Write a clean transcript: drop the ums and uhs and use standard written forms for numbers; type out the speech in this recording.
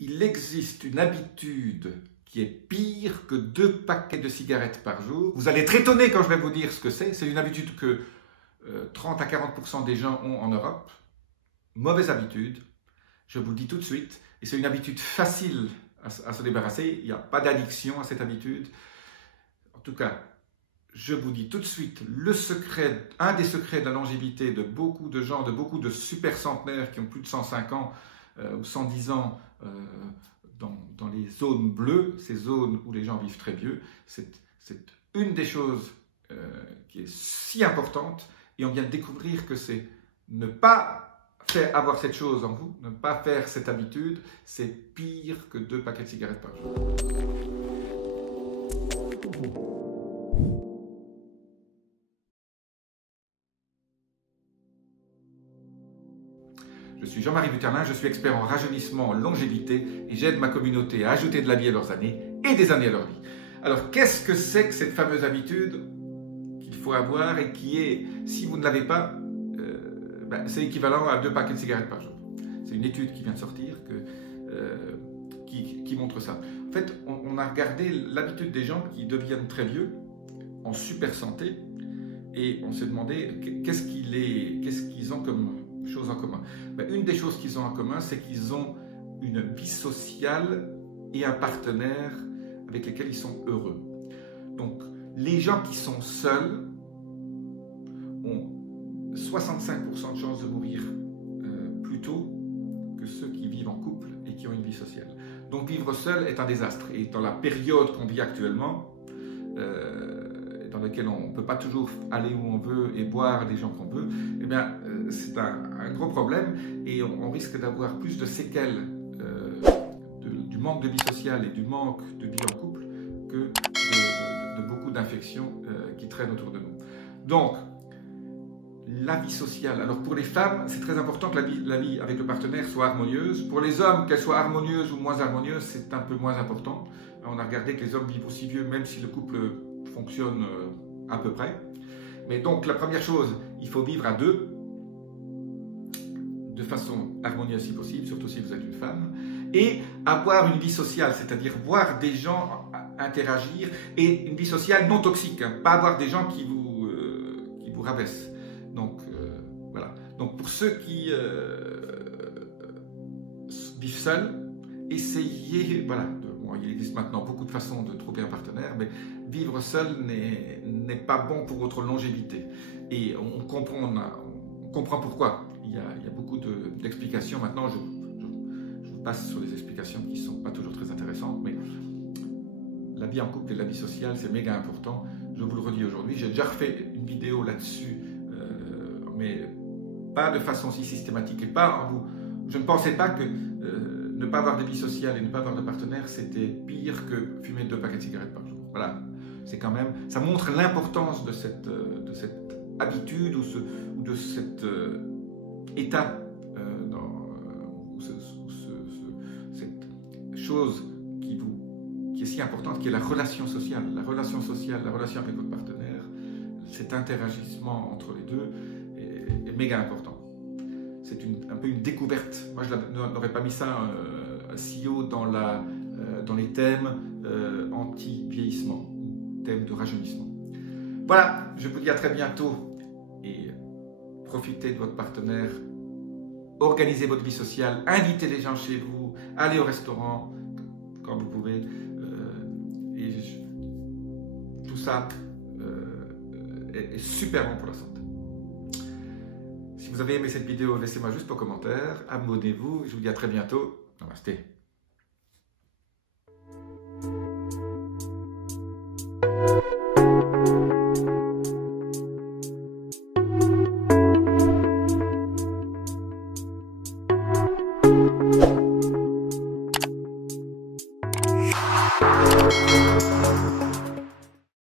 il existe une habitude qui est pire que 2 paquets de cigarettes par jour. Vous allez être étonné quand je vais vous dire ce que c'est. C'est une habitude que 30 à 40% des gens ont en Europe. Mauvaise habitude, je vous le dis tout de suite. Et c'est une habitude facile à se débarrasser. Il n'y a pas d'addiction à cette habitude. En tout cas, je vous dis tout de suite, un des secrets de la longévité de beaucoup de gens, de beaucoup de super centenaires qui ont plus de 105 ans ou 110 ans dans les zones bleues, ces zones où les gens vivent très vieux, c'est une des choses qui est si importante, et on vient de découvrir que c'est ne pas avoir cette chose en vous, ne pas faire cette habitude, c'est pire que 2 paquets de cigarettes par jour. Je suis Jean-Marie Buterlin, je suis expert en rajeunissement, en longévité, et j'aide ma communauté à ajouter de la vie à leurs années et des années à leur vie. Alors, qu'est-ce que c'est que cette fameuse habitude qu'il faut avoir et qui est, si vous ne l'avez pas, c'est équivalent à 2 paquets de cigarettes par jour. C'est une étude qui vient de sortir qui montre ça. En fait, on a regardé l'habitude des gens qui deviennent très vieux, en super santé, et on s'est demandé qu'est-ce qu'ils ont comme chose en commun. Une des choses qu'ils ont en commun, c'est qu'ils ont une vie sociale et un partenaire avec lesquels ils sont heureux. Donc, les gens qui sont seuls ont 65% de chances de mourir plus tôt que ceux qui vivent en couple et qui ont une vie sociale. Donc, vivre seul est un désastre. Et dans la période qu'on vit actuellement, dans laquelle on ne peut pas toujours aller où on veut et boire les gens qu'on veut, eh bien, c'est un gros problème, et on risque d'avoir plus de séquelles du manque de vie sociale et du manque de vie en couple que de beaucoup d'infections qui traînent autour de nous. Donc, la vie sociale. Alors pour les femmes, c'est très important que la vie avec le partenaire soit harmonieuse. Pour les hommes, qu'elle soit harmonieuse ou moins harmonieuse, c'est un peu moins important. On a regardé que les hommes vivent aussi vieux, même si le couple fonctionne à peu près. Mais donc la première chose, il faut vivre à 2, de façon harmonieuse si possible, surtout si vous êtes une femme, et avoir une vie sociale, c'est-à-dire voir des gens interagir, et une vie sociale non toxique, hein, pas avoir des gens qui vous rabaissent. Donc voilà. Donc pour ceux qui vivent seuls, essayez, voilà, il existe maintenant beaucoup de façons de trouver un partenaire, mais vivre seul n'est pas bon pour votre longévité. Et on comprend pourquoi. Il y a beaucoup d'explications. Maintenant, je vous passe sur des explications qui ne sont pas toujours très intéressantes, mais la vie en couple et la vie sociale, c'est méga important. Je vous le redis aujourd'hui. J'ai déjà refait une vidéo là-dessus, mais pas de façon si systématique. Et pas en vous. Je ne pensais pas que ne pas avoir de vie sociale et ne pas avoir de partenaire, c'était pire que fumer 2 paquets de cigarettes par jour. Voilà, c'est quand même, ça montre l'importance de cette habitude ou de cet état, cette chose qui est si importante, qui est la relation sociale. La relation sociale, la relation avec votre partenaire, cet interagissement entre les deux est méga important. C'est un peu une découverte. Moi, je n'aurais pas mis ça si haut dans les thèmes anti-vieillissement, thèmes de rajeunissement. Voilà, je vous dis à très bientôt, et profitez de votre partenaire, organisez votre vie sociale, invitez les gens chez vous, allez au restaurant quand vous pouvez, et tout ça est super bon pour la santé. Si vous avez aimé cette vidéo, laissez-moi juste vos commentaires, abonnez-vous, je vous dis à très bientôt. Namasté.